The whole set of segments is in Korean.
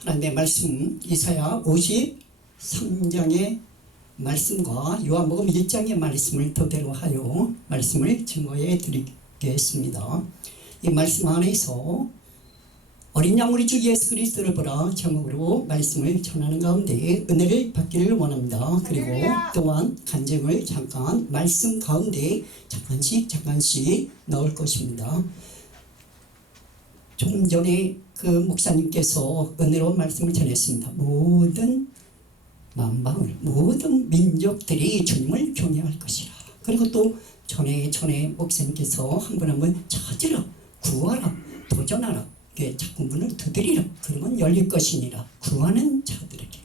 하나님의 말씀 이사야 53장의 말씀과 요한복음 1장의 말씀을 토대로 하여 말씀을 증거해 드리겠습니다. 이 말씀 안에서 어린 양 우리 주 예수 그리스도를 보라 제목으로 말씀을 전하는 가운데 은혜를 받기를 원합니다. 그리고 또한 간증을 잠깐 말씀 가운데 잠깐씩 넣을 것입니다. 조금 전에 그 목사님께서 은혜로운 말씀을 전했습니다. 모든 만방을 모든 민족들이 주님을 경외할 것이라. 그리고 또 전에 목사님께서 한 번 한 번 찾으라, 구하라, 도전하라, 자꾸 문을 두드리라, 그러면 열릴 것이니라. 구하는 자들에게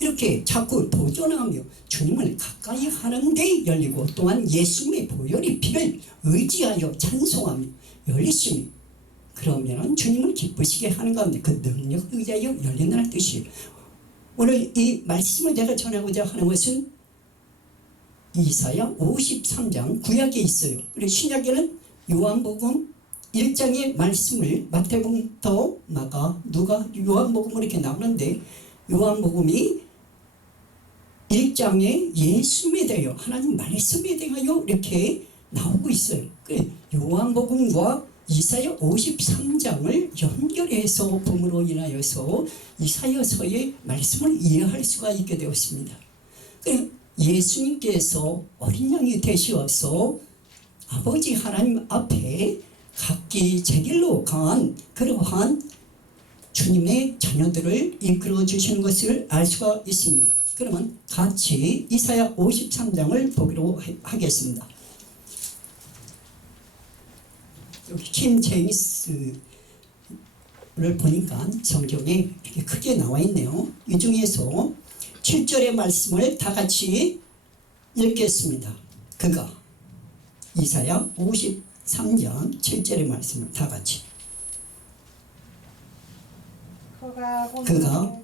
이렇게 자꾸 도전하며 주님을 가까이 하는데 열리고, 또한 예수님의 보혈의 피를 의지하여 찬송하며 열리시며, 그러면 주님을 기쁘시게 하는 가운데 그 능력을 의지하여 열린다는 뜻이에요. 오늘 이 말씀을 제가 전하고자 하는 것은 이사야 53장 구약에 있어요. 그리고 신약에는 요한복음 1장의 말씀을 마태복음부터 마가, 누가, 요한복음으로 이렇게 나오는데, 요한복음이 1장에 예수님에 대하여 하나님 말씀에 대하여 이렇게 나오고 있어요. 요한복음과 이사야 53장을 연결해서 봄으로 인하여서 이사야서의 말씀을 이해할 수가 있게 되었습니다. 예수님께서 어린 양이 되셔서 아버지 하나님 앞에 각기 제 길로 간 그러한 주님의 자녀들을 이끌어 주시는 것을 알 수가 있습니다. 그러면 같이 이사야 53장을 보기로 하겠습니다. 여기 킹 제임스를 보니까 성경에 이렇게 크게 나와 있네요. 이 중에서 7절의 말씀을 다 같이 읽겠습니다. 그가, 이사야 53장 7절의 말씀을 다 같이. 그가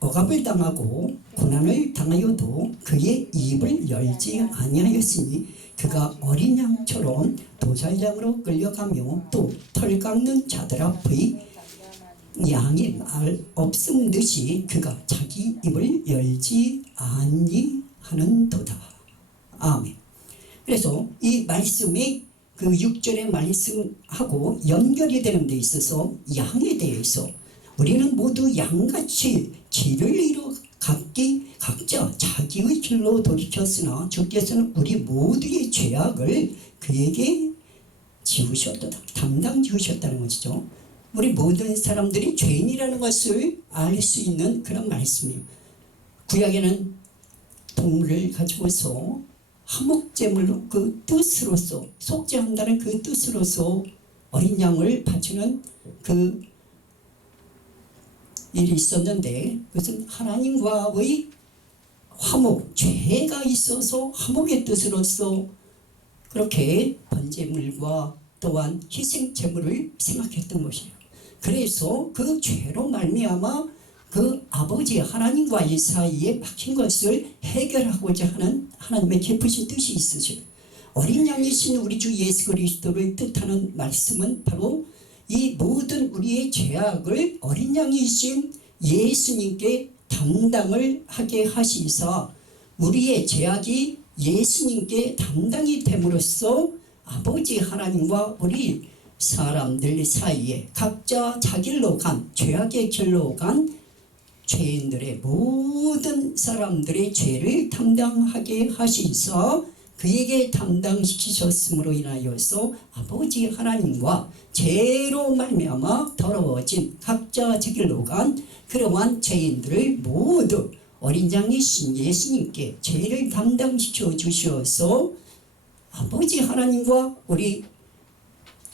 억압을 당하고 고난을 당하여도 그의 입을 열지 아니하였으니 그가 어린 양처럼 도살장으로 끌려가며 또 털 깎는 자들 앞의 양이 말 없음 듯이 그가 자기 입을 열지 아니하는도다. 아멘. 그래서 이 말씀이 그 6절의 말씀하고 연결이 되는 데 있어서 양에 대해서 우리는 모두 양같이 길을 잃어 각자 자기의 길로 돌이켰으나 주께서는 우리 모두의 죄악을 그에게 지우셨다, 담당 지우셨다는 것이죠. 우리 모든 사람들이 죄인이라는 것을 알 수 있는 그런 말씀이에요. 구약에는 동물을 가지고서 화목제물로 그 뜻으로서 속죄한다는 그 뜻으로서 어린 양을 바치는 그 일이 있었는데, 그것은 하나님과의 화목, 죄가 있어서 화목의 뜻으로서 그렇게 번제물과 또한 희생제물을 생각했던 것이에요. 그래서 그 죄로 말미암아 그 아버지 하나님과의 사이에 막힌 것을 해결하고자 하는 하나님의 깊으신 뜻이 있으셔요. 어린 양이신 우리 주 예수 그리스도를 뜻하는 말씀은 바로 이 모든 우리의 죄악을 어린 양이신 예수님께 담당을 하게 하시사, 우리의 죄악이 예수님께 담당이 됨으로써 아버지 하나님과 우리 사람들 사이에 각자 자길로 간, 죄악의 길로 간 죄인들의 모든 사람들의 죄를 담당하게 하시사 그에게 담당시키셨음으로 인하여서 아버지 하나님과 죄로 말미암아 더러워진 각자 제 길로 간 그러한 죄인들을 모두 어린 양이신 예수님께 죄를 담당시켜 주셔서 아버지 하나님과 우리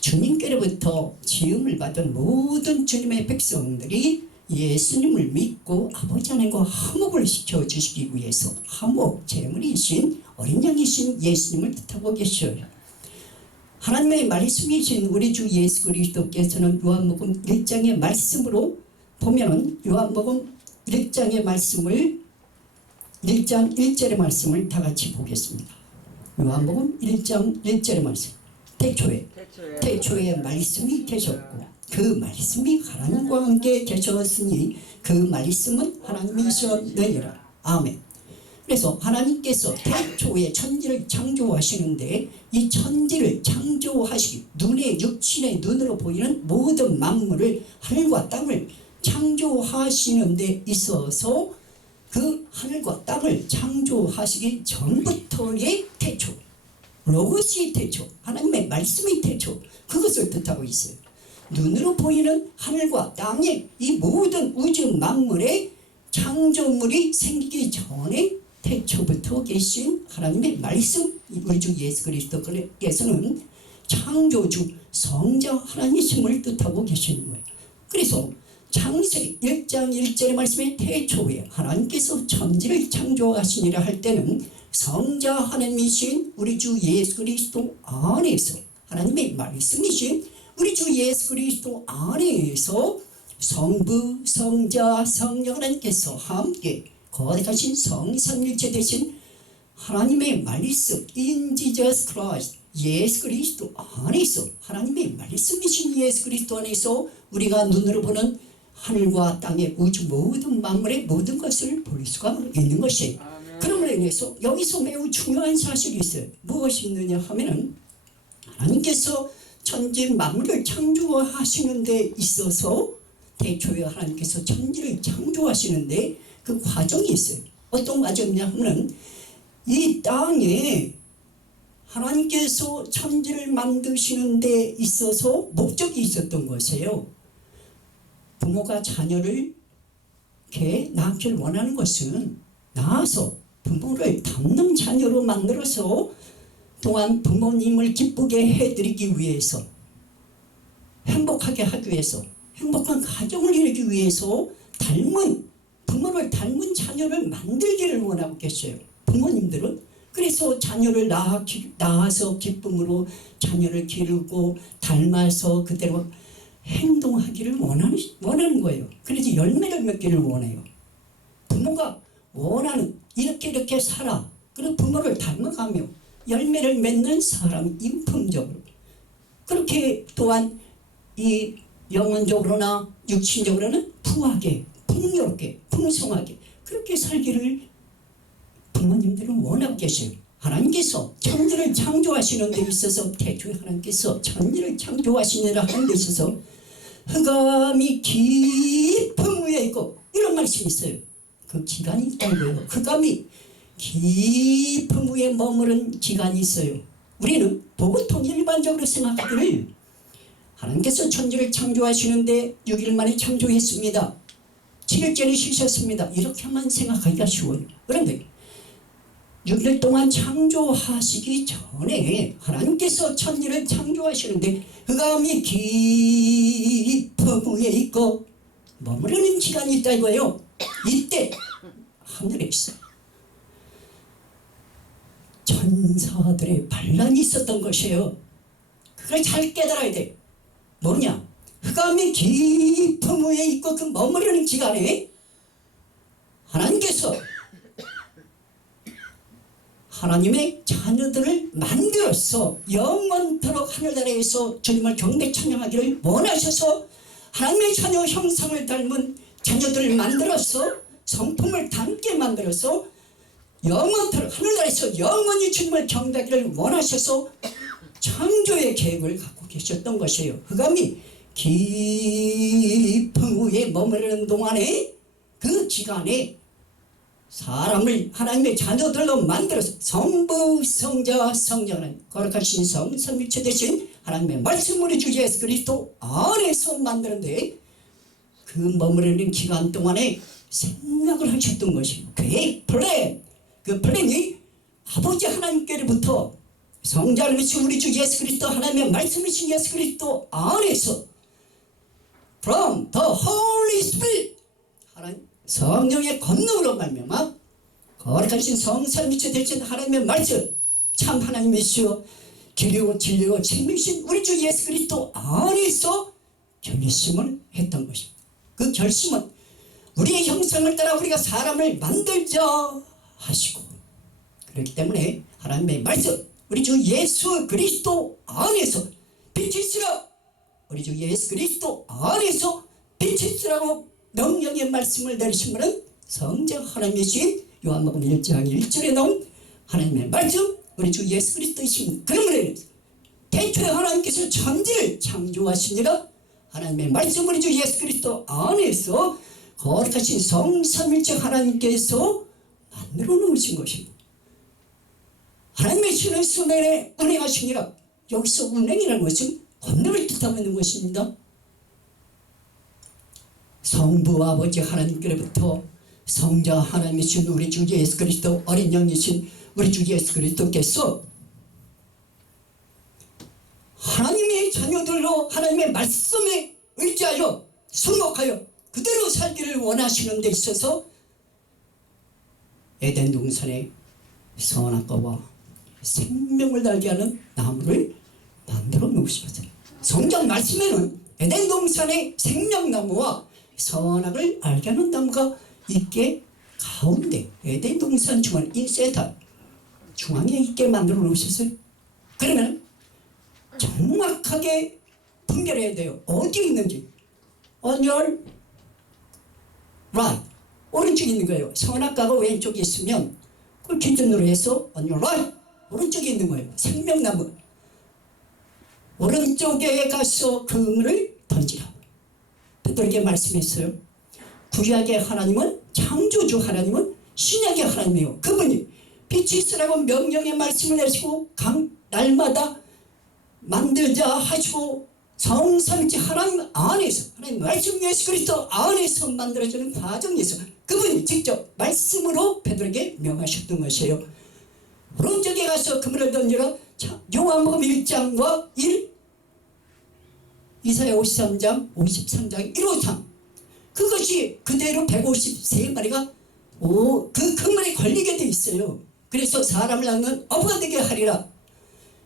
주님께로부터 지음을 받은 모든 주님의 백성들이 예수님을 믿고 아버지 하나님과 화목을 시켜주시기 위해서 화목 제물이신 어린 양이신 예수님을 뜻하고 계셔요. 하나님의 말씀이신 우리 주 예수 그리스도께서는 요한복음 1장의 말씀으로 보면, 요한복음 1장의 말씀을 1장 1절의 말씀을 다 같이 보겠습니다. 요한복음 1장 1절의 말씀 태초에 말씀이 계셨고 그 말씀이 하나님과 함께 계셨으니 그 말씀은 하나님이셨느니라. 아멘. 그래서 하나님께서 태초에 천지를 창조하시는데 이 천지를 창조하시기 눈의 육신의 눈으로 보이는 모든 만물을 하늘과 땅을 창조하시는 데 있어서 그 하늘과 땅을 창조하시기 전부터의 태초, 로고스의 태초, 하나님의 말씀의 태초, 그것을 뜻하고 있어요. 눈으로 보이는 하늘과 땅의 이 모든 우주 만물의 창조물이 생기기 전에 태초부터 계신 하나님의 말씀, 우리 주 예수 그리스도께서는 창조주 성자 하나님이심을 뜻하고 계시는 거예요. 그래서 창세기 1장 1절의 말씀에 태초에 하나님께서 천지를 창조하시니라 할 때는 성자 하나님이신 우리 주 예수 그리스도 안에서 하나님의 말씀이신 우리 주 예수 그리스도 안에서 성부, 성자, 성령 하나님께서 함께 거룩하신 성삼일체 되신 하나님의 말씀 in Jesus Christ 예수 그리스도 안에서 하나님의 말씀이신 예수 그리스도 안에서 우리가 눈으로 보는 하늘과 땅의 우주 모든 만물의 모든 것을 볼 수가 있는 것이에요. 그러므로 인해서 여기서 매우 중요한 사실이 있어요. 무엇이 있느냐 하면은 하나님께서 천지 만물을 창조하시는 데 있어서 태초에 하나님께서 천지를 창조하시는데 그 과정이 있어요. 어떤 과정이냐 하면 이 땅에 하나님께서 천지를 만드시는 데 있어서 목적이 있었던 것이에요. 부모가 자녀를 이렇게 낳기를 원하는 것은 낳아서 부모를 닮는 자녀로 만들어서 또한 부모님을 기쁘게 해드리기 위해서 행복하게 하기 위해서 행복한 가정을 이루기 위해서 부모를 닮은 자녀를 만들기를 원하고 계셔요. 부모님들은 그래서 자녀를 낳아서 기쁨으로 자녀를 기르고 닮아서 그대로 행동하기를 원하는 거예요. 그래서 열매를 맺기를 원해요. 부모가 원하는 이렇게 살아. 그리고 부모를 닮아가며 열매를 맺는 사람 인품적으로 그렇게 또한 이 영혼적으로나 육신적으로는 부하게 풍요롭게 풍성하게 그렇게 살기를 부모님들은 원하고 계셔요. 하나님께서 천지를 창조하시는 데 있어서 태초에 하나님께서 천지를 창조하시느라 하는 데 있어서 흑암이 깊은 위에 있고 이런 말씀이 있어요. 그 기간이 있다고요. 흑암이 깊은 위에 머무른 기간이 있어요. 우리는 보통 일반적으로 생각하기를 하나님께서 천지를 창조하시는데 6일 만에 창조했습니다. 7일째는 쉬셨습니다. 이렇게만 생각하기가 쉬워요. 그런데 6일 동안 창조하시기 전에 하나님께서 천지를 창조하시는데 흑암이 깊은 위에 있고 머무르는 기간이 있다 이거예요. 이때 하늘에 있어 천사들의 반란이 있었던 것이에요. 그걸 잘 깨달아야 돼. 뭐냐? 흑암이 깊은 위에 있고 그 머무르는 기간에 하나님께서 하나님의 자녀들을 만들어서 영원토록 하늘나라에서 주님을 경배 찬양하기를 원하셔서 하나님의 자녀 형상을 닮은 자녀들을 만들어서 성품을 닮게 만들어서 영원토록 하늘나라에서 영원히 주님을 경배하기를 원하셔서 창조의 계획을 갖고 계셨던 것이에요. 흑암이 깊은 위에 머무르는 동안에 그 기간에 사람을 하나님의 자녀들로 만들어서 성부, 성자, 성령은 거룩하신 성, 삼위일체 되신 하나님의 말씀 우리 주 예수 그리스도 안에서 만드는데 그 머무르는 기간 동안에 생각을 하셨던 것이고 계획, 플랜, 그 플랜이 아버지 하나님께로부터 성자님이신 우리 주 예수 그리스도 하나님의 말씀이신 예수 그리스도 안에서 from the Holy Spirit 하나님 성령의 권능으로 말미암아 거룩하신 성삼위일체 되신 하나님의 말씀 참 하나님이시여 길이요 진리요 생명이신 우리 주 예수 그리스도 안에서 결심을 했던 것입니다. 그 결심은 우리의 형상을 따라 우리가 사람을 만들자 하시고 그렇기 때문에 하나님의 말씀 우리 주 예수 그리스도 안에서 빛이 있으라. 우리 주 예수 그리스도 안에서 빛이 있으라고 명령의 말씀을 내리신 분은 성령 하나님이신 요한복음 1장 1절에 나온 하나님의 말씀, 우리 주 예수 그리스도이십니다. 그러므로 태초에 하나님께서 천지를 창조하시니라. 하나님의 말씀, 우리 주 예수 그리스도 안에서 거룩하신 성삼일체 하나님께서 만들어 놓으신 것입니다. 하나님의 신의 손에 운행하시니라. 여기서 운행이라는 것은 권능을 뜻하고 있는 것입니다. 성부 아버지 하나님께로부터 성자 하나님이신 우리 주 예수 그리스도, 어린 영이신 우리 주 예수 그리스도께서 하나님의 자녀들로 하나님의 말씀에 의지하여 순복하여 그대로 살기를 원하시는 데 있어서 에덴 동산에 선악과와 생명을 달게 하는 나무를 만들어 놓으셨어요. 성경 말씀에는 에덴 동산에 생명나무와 선악을 알게 하는 나무가 있게 가운데 에덴 동산 중앙 1세달 중앙에 있게 만들어 놓으셨어요. 그러면 정확하게 분별해야 돼요. 어디 있는지. On your right, 오른쪽에 있는 거예요. 선악과가 왼쪽에 있으면 그걸 기준으로 해서 on your right, 오른쪽에 있는 거예요. 생명나무 오른쪽에 가서 그물을 던지라. 베드로에게 말씀했어요. 구약의 하나님은, 창조주 하나님은 신약의 하나님이에요. 그분이 빛이 있으라고 명령의 말씀을 내시고 날마다 만들자 하시고 성삼위체 하나님 안에서, 하나님 말씀 예수 그리스도 안에서 만들어지는 과정에서 그분이 직접 말씀으로 베드로에게 명하셨던 것이에요. 오른쪽에 가서 그물을 던지라. 요한복음 1장과 1, 이사야 53장 53장 153, 그것이 그대로 153마리가 그 그물에 걸리게 돼 있어요. 그래서 사람을 낳는 어부가 되게 하리라.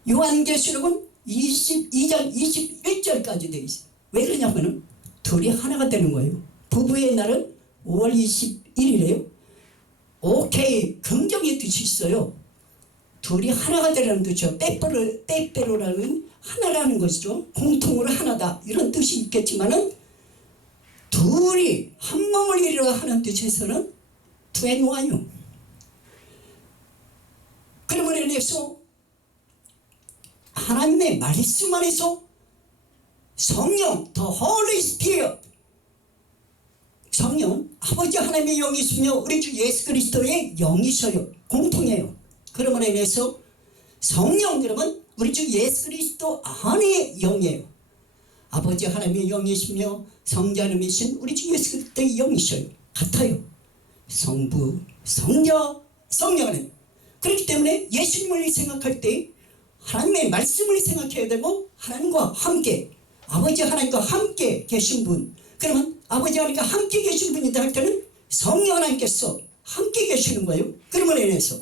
요한계시록은 22장 21절까지 되어 있어요. 왜 그러냐면은 둘이 하나가 되는 거예요. 부부의 날은 5월 21일이에요. 오케이, 긍정의 뜻이 있어요. 둘이 하나가 되라는 뜻이죠. 빼빼로라는 하나라는 것이죠. 공통으로 하나다 이런 뜻이 있겠지만은 둘이 한 몸을 이루라 하는 뜻에서는 two and one요. 그러므로 인해서 하나님의 말씀 안에서 성령, the Holy Spirit, 성령, 아버지 하나님의 영이시며 우리 주 예수 그리스도의 영이셔요. 공통이에요. 그러므로 인해서 성령, 여러분, 우리 주 예수 그리스도 안의 영이에요. 아버지 하나님의 영이시며 성자 하나님이신 우리 주 예수 그리스도의 영이셔요. 같아요. 성부, 성자, 성령 하나님. 그렇기 때문에 예수님을 생각할 때 하나님의 말씀을 생각해야 되고, 하나님과 함께, 아버지 하나님과 함께 계신 분, 그러면 아버지 하나님과 함께 계신 분이다 할 때는 성령 하나님께서 함께 계시는 거예요. 그러므로 인해서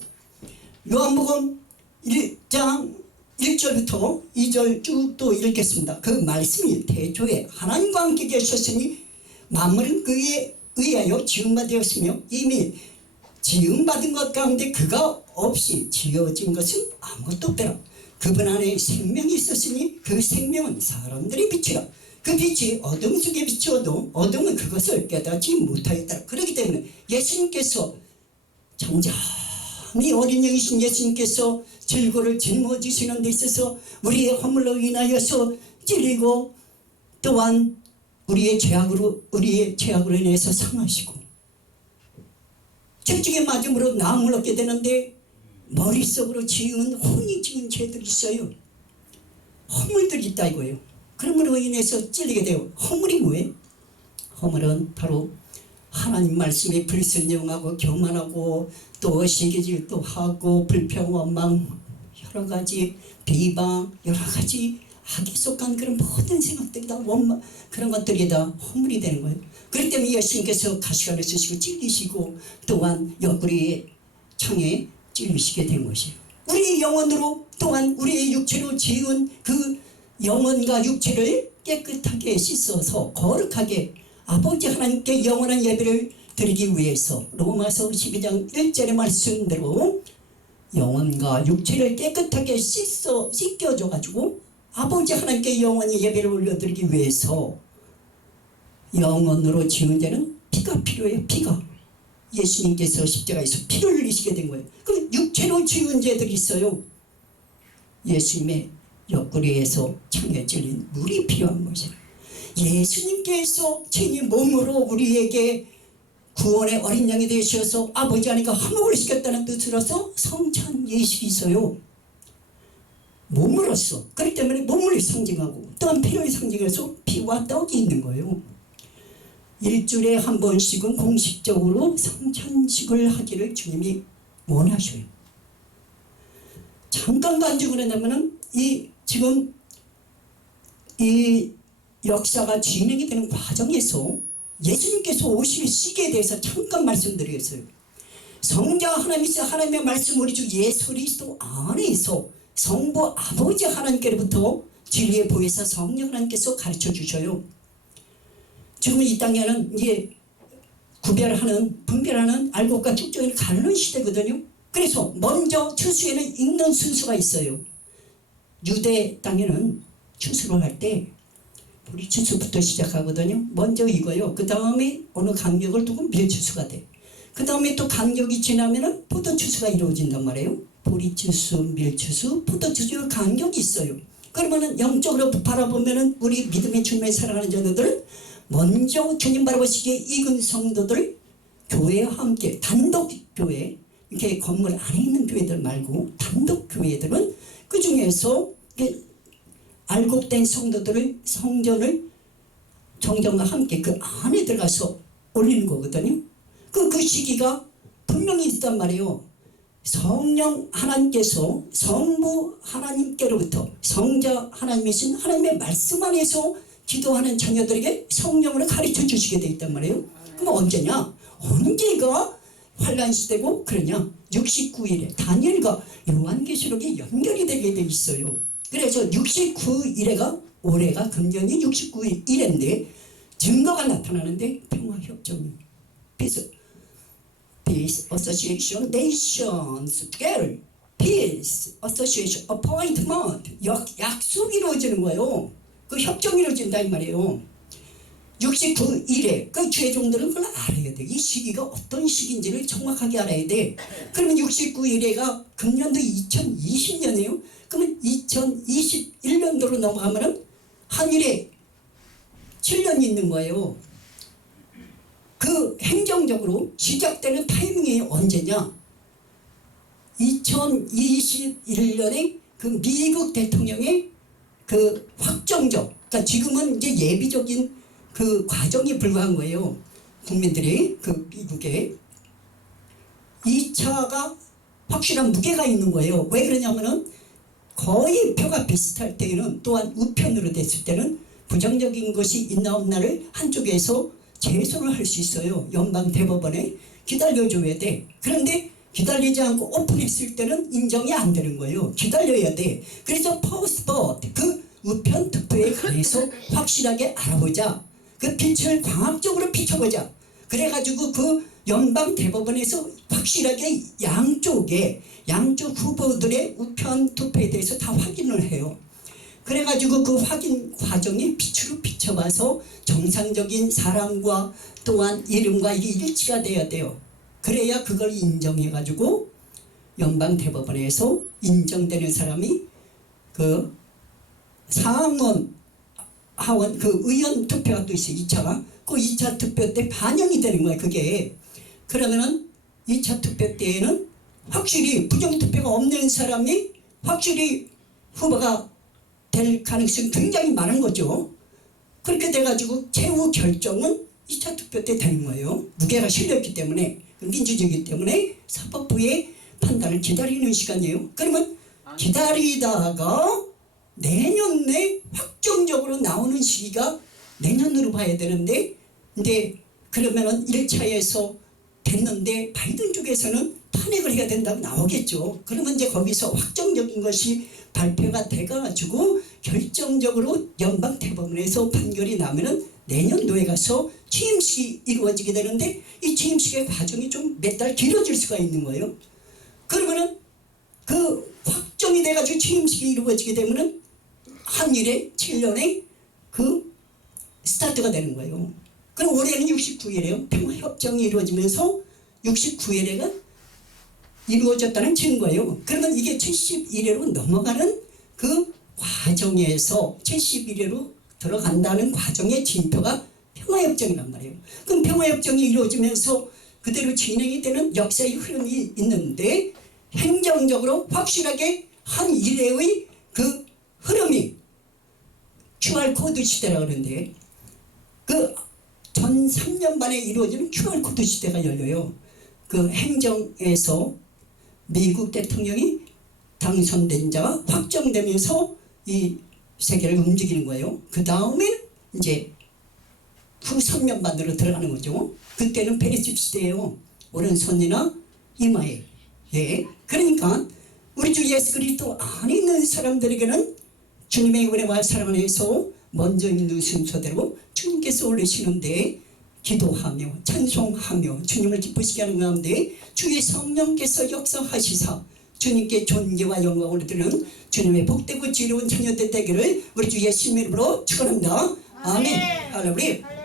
요한복음 1장 1절부터 2절 쭉 또 읽겠습니다. 그 말씀이 태초에 하나님과 함께 계셨으니 만물은 그에 의하여 지음받았으며 이미 지음받은 것 가운데 그가 없이 지어진 것은 아무것도 없더라. 그분 안에 생명이 있었으니 그 생명은 사람들의 빛이라. 그 빛이 어둠 속에 비추어도 어둠은 그것을 깨닫지 못하였더라. 그렇기 때문에 예수님께서 잠잠히 어린 영이신 예수님께서 질고를 짊어지시는 데 있어서 우리의 허물로 인하여서 찔리고 또한 우리의 죄악으로 인해서 상하시고 채찍에 맞음으로 나음을 얻게 되는데 머릿속으로 지은 혼이 지은 죄들이 있어요. 허물들이 있다 이거예요. 그러므로 인해서 찔리게 돼요. 허물이 뭐예요? 허물은 바로 하나님 말씀에 불순종하고 교만하고 또 시기질도 하고 불평 원망 여러 가지 비방 여러 가지 악에 속한 그런 모든 생각들이 다 원망 그런 것들이 다 허물이 되는 거예요. 그렇기 때문에 예수님께서 가시관을 쓰시고 찔리시고 또한 옆구리의 창에 찔리시게 된 것이에요. 우리 영혼으로 또한 우리의 육체로 지은 그 영혼과 육체를 깨끗하게 씻어서 거룩하게 아버지 하나님께 영원한 예배를 드리기 위해서 로마서 12장 1절의 말씀대로 영혼과 육체를 깨끗하게 씻겨줘가지고 아버지 하나님께 영원히 예배를 올려드리기 위해서 영혼으로 지은 자는 피가 필요해요. 피가. 예수님께서 십자가에서 피를 흘리시게 된 거예요. 그 육체로 지은 자들이 있어요. 예수님의 옆구리에서 창에 찔린 물이 필요한 것이에요. 예수님께서 친히 몸으로 우리에게 구원의 어린 양이 되셔서 아버지 하나님과 화목을 시켰다는 뜻으로서 성찬 예식이 있어요. 몸으로서. 그렇기 때문에 몸을 상징하고 또한 피를 상징해서 피와 떡이 있는 거예요. 일주일에 한 번씩은 공식적으로 성찬식을 하기를 주님이 원하셔요. 잠깐 간증을 한다면은 지금 이 역사가 진행이 되는 과정에서 예수님께서 오실 시기에 대해서 잠깐 말씀드리겠어요. 성자 하나님이시여 하나님의 말씀 우리 주 예수 그리스도 안에서 성부 아버지 하나님께로부터 진리의 보혜사 성령 하나님께서 가르쳐 주셔요. 지금 이 땅에는 이제 분별하는 알곡과 쭉정이를 가르는 시대거든요. 그래서 먼저 추수에는 읽는 순수가 있어요. 유대 땅에는 추수를 할 때 보리추수부터 시작하거든요. 먼저 이거요. 그 다음에 어느 간격을 두고 밀추수가 돼. 그 다음에 또 간격이 지나면은 포도추수가 이루어진단 말이에요. 보리추수, 밀추수, 포도추수 간격이 있어요. 그러면은 영적으로 바라보면은 우리 믿음의 주님의 사랑하는 자녀들 먼저 주님 바라보시기에 익은 성도들 교회와 함께 단독 교회 이렇게 건물 안에 있는 교회들 말고 단독 교회들은 그 중에서 알곡된 성도들을 성전을 정정과 함께 그 안에 들어가서 올리는 거거든요. 그 시기가 분명히 있단 말이에요. 성령 하나님께서 성부 하나님께로부터 성자 하나님이신 하나님의 말씀 안에서 기도하는 자녀들에게 성령으로 가르쳐 주시게 돼 있단 말이에요. 그럼 언제냐? 언제가 환란시대고 그러냐? 69일에 다니엘과 요한계시록이 연결이 되게 돼 있어요. 그래서 69일에가 올해가 금년이 69일인데 증거가 나타나는데 평화협정이 Peace Association Nations Together Peace Association Appointment 약속이 이루어지는 거예요. 그 협정이 이루어진다 이 말이에요. 69일에 그 죄종들은 그걸 알아야 돼. 이 시기가 어떤 시기인지를 정확하게 알아야 돼. 그러면 69일에가 금년도 2020년이에요. 그러면 2021년도로 넘어가면은 한일에 7년이 있는 거예요. 그 행정적으로 시작되는 타이밍이 언제냐? 2021년에 그 미국 대통령의 그 확정적, 그러니까 지금은 이제 예비적인 그 과정이 불과한 거예요. 국민들이 그 미국에 2차가 확실한 무게가 있는 거예요. 왜 그러냐면은 거의 표가 비슷할 때에는 또한 우편으로 됐을 때는 부정적인 것이 있나 없나를 한쪽에서 제소를 할 수 있어요. 연방 대법원에 기다려줘야 돼. 그런데 기다리지 않고 오픈했을 때는 인정이 안 되는 거예요. 기다려야 돼. 그래서 포스트보트 그 우편 투표에 관해서 확실하게 알아보자. 그 빛을 광학적으로 비춰보자. 그래가지고 그 연방 대법원에서 확실하게 양쪽 후보들의 우편 투표에 대해서 다 확인을 해요. 그래가지고 그 확인 과정이 빛으로 비춰봐서 정상적인 사람과 또한 이름과 이게 일치가 돼야 돼요. 그래야 그걸 인정해가지고 연방 대법원에서 인정되는 사람이 그 상원 하원 그 의원 투표가 또 있어요. 2차가 그 2차 투표 때 반영이 되는 거예요. 그게 그러면은 2차 투표 때에는 확실히 부정투표가 없는 사람이 확실히 후보가 될 가능성이 굉장히 많은 거죠. 그렇게 돼가지고 최후 결정은 2차 투표 때 되는 거예요. 무게가 실렸기 때문에 민주주의이기 때문에 사법부의 판단을 기다리는 시간이에요. 그러면 기다리다가 내년에 확정적으로 나오는 시기가 내년으로 봐야 되는데 근데 그러면은 1차에서 됐는데 바이든 쪽에서는 탄핵을 해야 된다고 나오겠죠. 그러면 이제 거기서 확정적인 것이 발표가 돼가지고 결정적으로 연방 대법원에서 판결이 나면은 내년도에 가서 취임식이 이루어지게 되는데 이 취임식의 과정이 좀 몇 달 길어질 수가 있는 거예요. 그러면은 그 확정이 돼가지고 취임식이 이루어지게 되면은 한일의 7년의 그 스타트가 되는 거예요. 그럼 올해는 69일이에요. 평화협정이 이루어지면서 69일에가 이루어졌다는 증거예요. 그러면 이게 71회로 넘어가는 그 과정에서 71회로 들어간다는 과정의 징표가 평화협정이란 말이에요. 그럼 평화협정이 이루어지면서 그대로 진행이 되는 역사의 흐름이 있는데 행정적으로 확실하게 한 일회의 그 흐름이 QR코드 시대라 그러는데 그 전 3년 만에 이루어지는 QR코드 시대가 열려요. 그 행정에서 미국 대통령이 당선된 자가 확정되면서 이 세계를 움직이는 거예요. 그 다음에 이제 후 3년 만으로 들어가는 거죠. 그때는 페리스 시대예요. 오른손이나 이마에. 예. 그러니까 우리 주 예수 그리스도 안에 있는 사람들에게는 주님의 은혜와 사랑 안에서 먼저 있는 순서대로 주님께서 올리시는데 기도하며 찬송하며 주님을 기쁘시게 하는 가운데 주의 성령께서 역사하시사 주님께 존귀와 영광을 드리는 주님의 복되고 지혜로운 자녀들 되기를 우리 주 예수님의 이름으로 축원합니다. 아멘. 할렐루야.